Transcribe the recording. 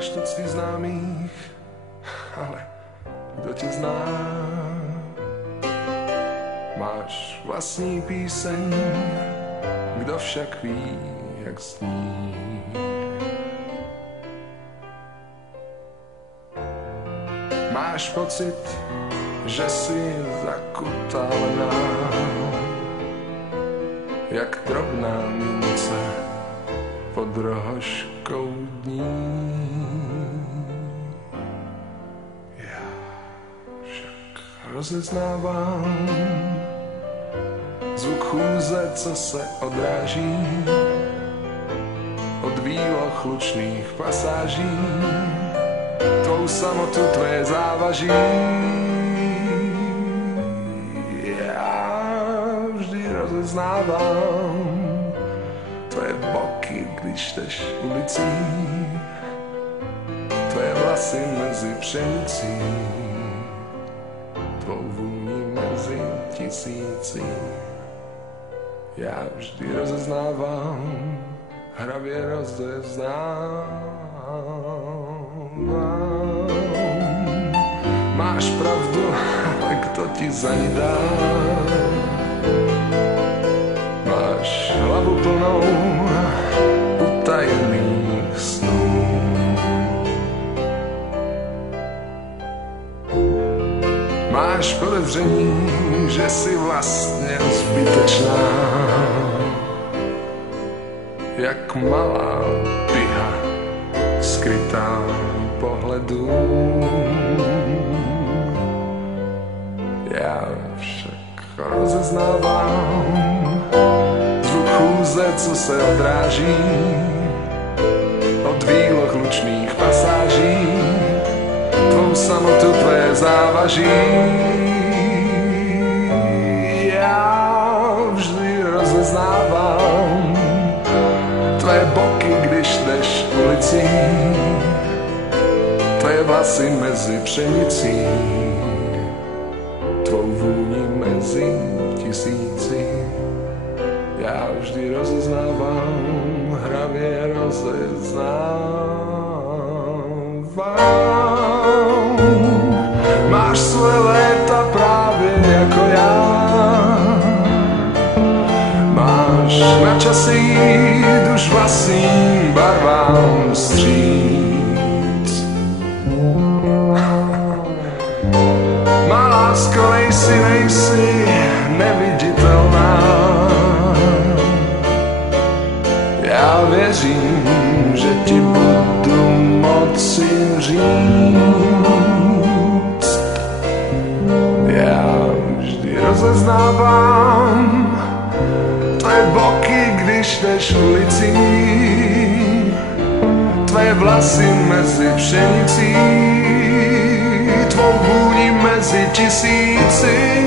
Máš tucty známých, ale kdo tě zná? Máš vlastní píseň, kdo však ví, jak zní. Máš pocit, že si zakutalená, jak drobná mince pod rohožkou dní. Já však rozeznávám zvuk chůze, co se odráží od výloh lučných pasáží, tvou samotu, tvé závaží. Já vždy rozeznávám tvé boky, když jdeš ulicí, tvé vlasy mezi pšenicí, tvou vůni mezi tisíci. Já vždy rozeznávám, hravě rozeznávám. Máš pravdu, ale kdo ti za ní dá? Máš hlavu plnou utajených snů. Máš podezření, že jsi vlastně zbytečná, jak malá piha skrytá pohledu. Já však rozeznávám zvuk chůze, co se odráží od výloh lučných pasáží, tvou samotu, tvé závaží. Já vždy rozeznávám tvé boky, když jdeš ulicí, tvé vlasy mezi pšenicí, tvou vůni mezi tisíci. Já vždy rozeznávám, hravě rozeznávám. Máš svoje léta právě jako já, máš na čase jít už vlastním barvám vstříc. Má lásko, nejsi neviditelná. Já věřím, že ti budu moci říct. Já vždy rozeznávám tvé boky, když jdeš ulicí, tvé vlasy mezi pšenicí, tvou vůni mezi tisíci.